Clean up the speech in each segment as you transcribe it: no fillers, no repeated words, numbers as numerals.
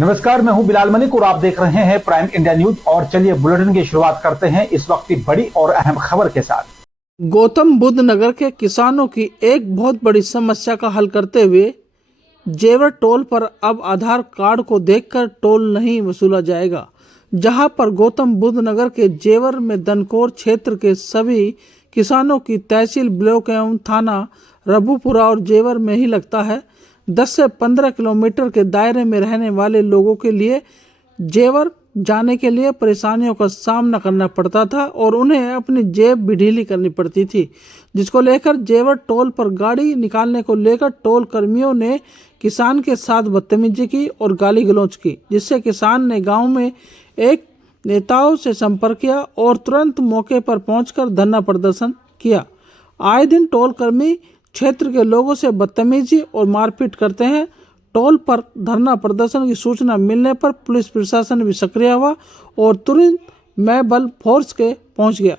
नमस्कार, मैं हूं बिलाल मलिक और आप देख रहे हैं प्राइम इंडिया न्यूज। और चलिए बुलेटिन की शुरुआत करते हैं इस वक्त की बड़ी और अहम खबर के साथ। गौतम बुद्ध नगर के किसानों की एक बहुत बड़ी समस्या का हल करते हुए जेवर टोल पर अब आधार कार्ड को देखकर टोल नहीं वसूला जाएगा। जहां पर गौतम बुद्ध नगर के जेवर में दनकौर क्षेत्र के सभी किसानों की तहसील ब्लॉक एवं थाना रबूपुरा और जेवर में ही लगता है। 10 से 15 किलोमीटर के दायरे में रहने वाले लोगों के लिए जेवर जाने के लिए परेशानियों का सामना करना पड़ता था और उन्हें अपनी जेब भी ढीली करनी पड़ती थी, जिसको लेकर जेवर टोल पर गाड़ी निकालने को लेकर टोल कर्मियों ने किसान के साथ बदतमीजी की और गाली गलौज की, जिससे किसान ने गांव में एक नेताओं से संपर्क किया और तुरंत मौके पर पहुंचकर धरना प्रदर्शन किया। आए दिन टोल कर्मी क्षेत्र के लोगों से बदतमीजी और मारपीट करते हैं। टोल पर धरना प्रदर्शन की सूचना मिलने पर पुलिस प्रशासन भी सक्रिय हुआ और तुरंत मैं बल फोर्स के पहुंच गया।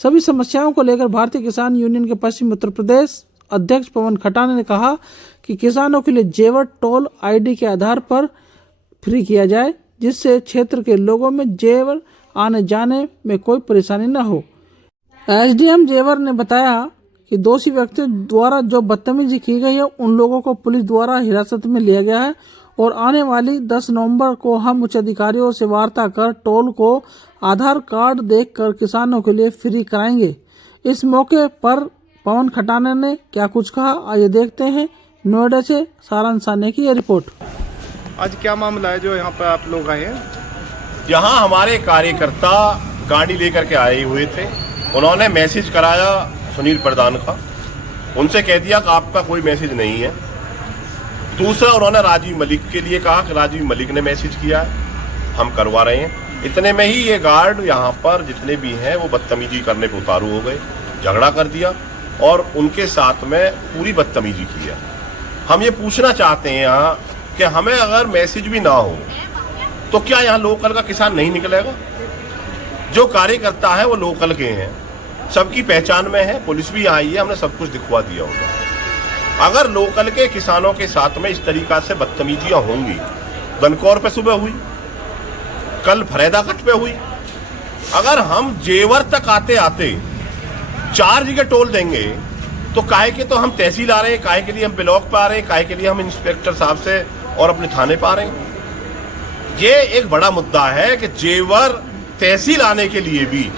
सभी समस्याओं को लेकर भारतीय किसान यूनियन के पश्चिम उत्तर प्रदेश अध्यक्ष पवन खटाना ने कहा कि किसानों के लिए जेवर टोल आईडी के आधार पर फ्री किया जाए, जिससे क्षेत्र के लोगों में जेवर आने जाने में कोई परेशानी न हो। एसडीएम जेवर ने बताया कि दोषी व्यक्तियों द्वारा जो बदतमीजी की गई है उन लोगों को पुलिस द्वारा हिरासत में लिया गया है और आने वाली 10 नवंबर को हम उच्च अधिकारियों से वार्ता कर टोल को आधार कार्ड देखकर किसानों के लिए फ्री कराएंगे। इस मौके पर पवन खटाना ने क्या कुछ कहा, आइए देखते हैं। नोएडा से सारांश साने की यह रिपोर्ट। आज क्या मामला है जो यहाँ पर आप लोग आए हैं? यहाँ हमारे कार्यकर्ता गाड़ी लेकर के आए हुए थे। उन्होंने मैसेज कराया सुनील प्रधान का, उनसे कह दिया कि आपका कोई मैसेज नहीं है। दूसरा उन्होंने राजीव मलिक के लिए कहा कि राजीव मलिक ने मैसेज किया है, हम करवा रहे हैं। इतने में ही ये गार्ड यहाँ पर जितने भी हैं वो बदतमीजी करने को उतारू हो गए, झगड़ा कर दिया और उनके साथ में पूरी बदतमीजी की है। हम ये पूछना चाहते हैं यहाँ कि हमें अगर मैसेज भी ना हो तो क्या यहाँ लोकल का किसान नहीं निकलेगा? जो कार्यकर्ता है वो लोकल के हैं, सबकी पहचान में है, पुलिस भी आई है, हमने सब कुछ दिखवा दिया होगा। अगर लोकल के किसानों के साथ में इस तरीका से बदतमीजियां होंगी, दनकौर पे सुबह हुई, कल फरेदाकट पे हुई, अगर हम जेवर तक आते आते 4 जगह टोल देंगे तो काहे के तो हम तहसील आ रहे हैं, काहे के लिए हम ब्लॉक पे आ रहे हैं, काहे के लिए हम इंस्पेक्टर साहब से और अपने थाने पे आ रहे हैं। ये एक बड़ा मुद्दा है कि जेवर तहसील आने के लिए भी,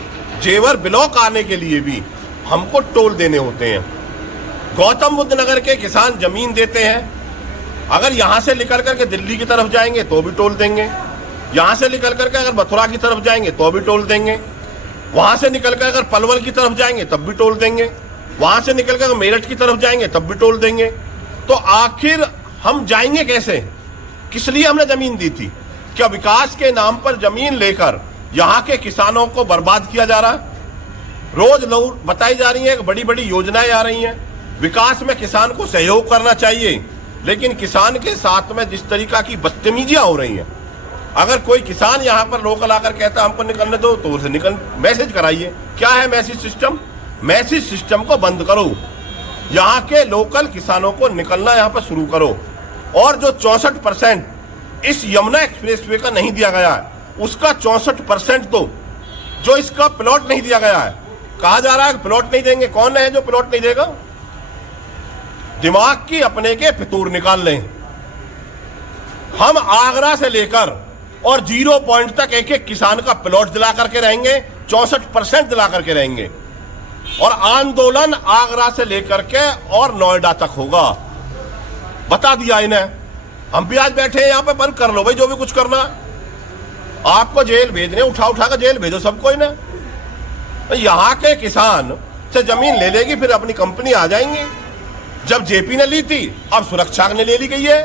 जेवर ब्लॉक आने के लिए भी हमको टोल देने होते हैं। गौतम बुद्ध नगर के किसान जमीन देते हैं, अगर यहां से निकल करके दिल्ली की तरफ जाएंगे तो भी टोल देंगे, यहां से निकल करके अगर मथुरा की तरफ जाएंगे तो भी टोल देंगे, वहां से निकल कर अगर पलवल की तरफ जाएंगे तब भी टोल देंगे, वहां से निकल कर मेरठ की तरफ जाएंगे तब भी टोल देंगे। तो आखिर हम जाएंगे कैसे? किस लिए हमने जमीन दी थी? क्या विकास के नाम पर जमीन लेकर यहाँ के किसानों को बर्बाद किया जा रहा है? रोज लोग बताई जा रही है कि बड़ी बड़ी योजनाएं आ रही हैं, विकास में किसान को सहयोग करना चाहिए, लेकिन किसान के साथ में जिस तरीका की बदतमीजियां हो रही हैं, अगर कोई किसान यहाँ पर लोकल आकर कहता है हमको निकलने दो तो उसे निकल मैसेज कराइए। क्या है मैसेज सिस्टम? मैसेज सिस्टम को बंद करो, यहाँ के लोकल किसानों को निकलना यहाँ पर शुरू करो। और जो 64% इस यमुना एक्सप्रेसवे का नहीं दिया गया है, उसका 64% तो जो इसका प्लॉट नहीं दिया गया है, कहा जा रहा है कि प्लॉट नहीं देंगे। कौन है जो प्लॉट नहीं देगा? दिमाग की अपने के फितूर निकाल लें। हम आगरा से लेकर और 0 पॉइंट तक एक एक किसान का प्लॉट दिला करके रहेंगे, 64% दिला करके रहेंगे। और आंदोलन आगरा से लेकर के और नोएडा तक होगा, बता दिया इन्हें। हम भी आज बैठे हैं यहाँ पे, बंद कर लो भाई जो भी कुछ करना है। आपको जेल भेजने, उठा कर जेल भेजो सबको इन्हें। तो यहाँ के किसान से जमीन ले लेगी, फिर अपनी कंपनी आ जाएंगी। जब जेपी ने ली थी, अब सुरक्षा ने ले ली गई है,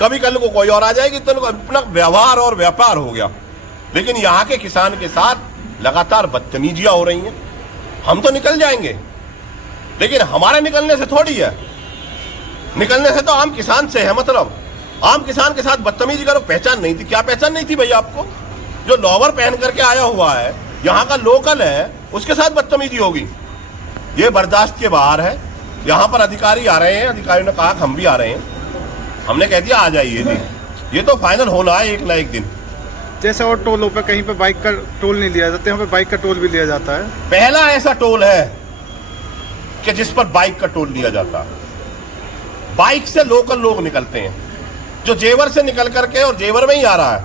कभी कल को कोई और आ जाएगी, तो अपना व्यवहार और व्यापार हो गया। लेकिन यहाँ के किसान के साथ लगातार बदतमीजियां हो रही हैं। हम तो निकल जाएंगे, लेकिन हमारे निकलने से थोड़ी है, निकलने से तो आम किसान से है। मतलब आम किसान के साथ बदतमीजी करो। पहचान नहीं थी? क्या पहचान नहीं थी भैया आपको? जो लोवर पहन करके आया हुआ है, यहाँ का लोकल है, उसके साथ बदतमीजी होगी, ये बर्दाश्त के बाहर है। यहाँ पर अधिकारी आ रहे हैं, अधिकारियों ने कहा हम भी आ रहे हैं, हमने कह दिया आ जाइए जी। ये तो फाइनल होना है एक ना एक दिन। जैसे और टोलों पे कहीं पे बाइक का टोल नहीं लिया जाता, यहाँ पे बाइक का टोल भी लिया जाता है। पहला ऐसा टोल है कि जिस पर बाइक का टोल लिया जाता है। बाइक से लोकल लोग निकलते हैं, जो जेवर से निकल करके और जेवर में ही आ रहा है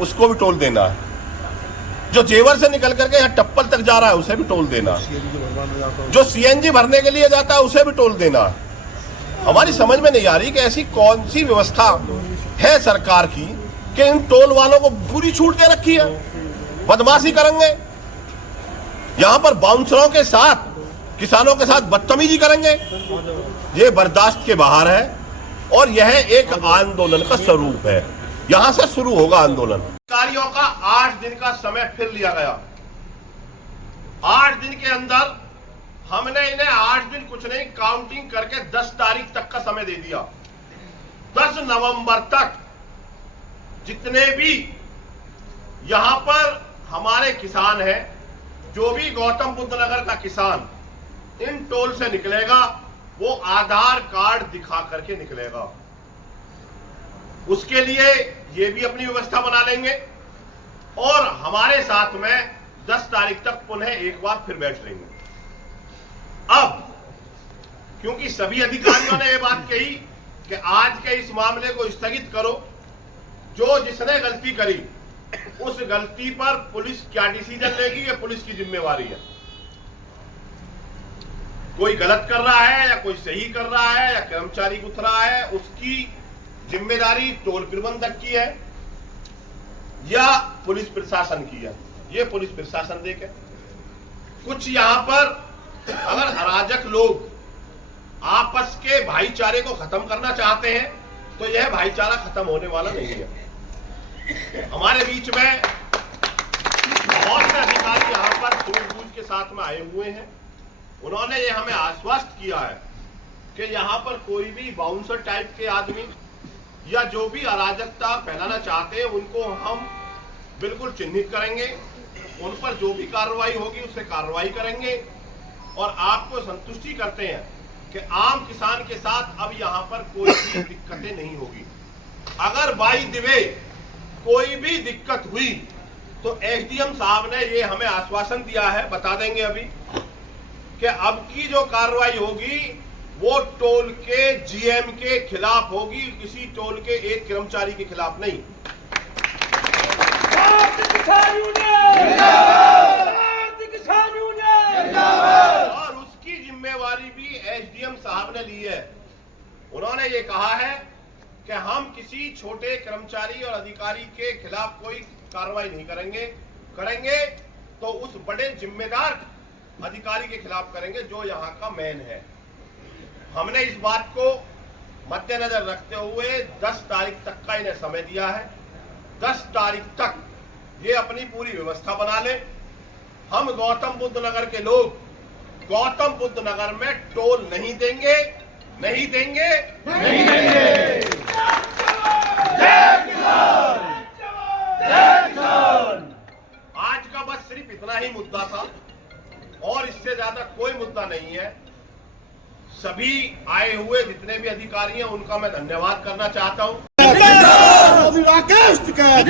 उसको भी टोल देना है, जो जेवर से निकल करके यहाँ टप्पल तक जा रहा है उसे भी टोल देना है, जो सीएनजी भरने के लिए जाता है उसे भी टोल देना है। हमारी समझ में नहीं आ रही कि ऐसी कौन सी व्यवस्था है सरकार की कि इन टोल वालों को पूरी छूट दे रखी है, बदमाशी करेंगे, यहां पर बाउंसरों के साथ किसानों के साथ बदतमीजी करेंगे। ये बर्दाश्त के बाहर है और यह एक आंदोलन का स्वरूप है। यहां से शुरू होगा आंदोलन। अधिकारियों का 8 दिन का समय फिर लिया गया। 8 दिन के अंदर हमने इन्हें 8 दिन कुछ नहीं काउंटिंग करके 10 तारीख तक का समय दे दिया। 10 नवंबर तक जितने भी यहां पर हमारे किसान हैं, जो भी गौतम बुद्ध नगर का किसान इन टोल से निकलेगा वो आधार कार्ड दिखा करके निकलेगा। उसके लिए ये भी अपनी व्यवस्था बना लेंगे और हमारे साथ में 10 तारीख तक पुनः एक बार फिर बैठ लेंगे। अब क्योंकि सभी अधिकारियों ने ये बात कही कि आज के इस मामले को स्थगित करो, जो जिसने गलती करी उस गलती पर पुलिस क्या डिसीजन लेगी ये पुलिस की जिम्मेवारी है। कोई गलत कर रहा है या कोई सही कर रहा है या कर्मचारी गुथ रहा है, उसकी जिम्मेदारी टोल प्रबंधक की है या पुलिस प्रशासन की है। ये पुलिस प्रशासन देखे। कुछ यहां पर अगर अराजक लोग आपस के भाईचारे को खत्म करना चाहते हैं तो यह भाईचारा खत्म होने वाला नहीं है। हमारे बीच में बहुत से अधिकारी यहां पर सूझबूझ के साथ में आए हुए हैं। उन्होंने ये हमें आश्वस्त किया है कि यहां पर कोई भी बाउंसर टाइप के आदमी या जो भी अराजकता फैलाना चाहते हैं उनको हम बिल्कुल चिन्हित करेंगे, उन पर जो भी कार्रवाई होगी उससे कार्रवाई करेंगे और आपको संतुष्टि करते हैं कि आम किसान के साथ अब यहां पर कोई भी दिक्कतें नहीं होगी। अगर बाई द वे कोई भी दिक्कत हुई तो एसडीएम साहब ने ये हमें आश्वासन दिया है, बता देंगे अभी, कि अब की जो कार्रवाई होगी वो टोल के जीएम के खिलाफ होगी, किसी टोल के एक कर्मचारी के खिलाफ नहीं। और उसकी जिम्मेवारी भी एसडीएम साहब ने ली है। उन्होंने ये कहा है कि हम किसी छोटे कर्मचारी और अधिकारी के खिलाफ कोई कार्रवाई नहीं करेंगे तो उस बड़े जिम्मेदार अधिकारी के खिलाफ करेंगे जो यहाँ का मेन है। हमने इस बात को मद्देनजर रखते हुए 10 तारीख तक का इन्हें समय दिया है। 10 तारीख तक ये अपनी पूरी व्यवस्था बना ले। हम गौतम बुद्ध नगर के लोग गौतम बुद्ध नगर में टोल नहीं देंगे। आज का बस सिर्फ इतना ही मुद्दा था और इससे ज्यादा कोई मुद्दा नहीं है। सभी आए हुए जितने भी अधिकारी हैं उनका मैं धन्यवाद करना चाहता हूं। राकेश टिकैत,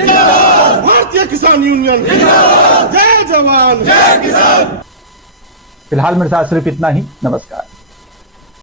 भारतीय किसान यूनियन, जय जवान जय किसान। फिलहाल मेरे साथ सिर्फ इतना ही। नमस्कार।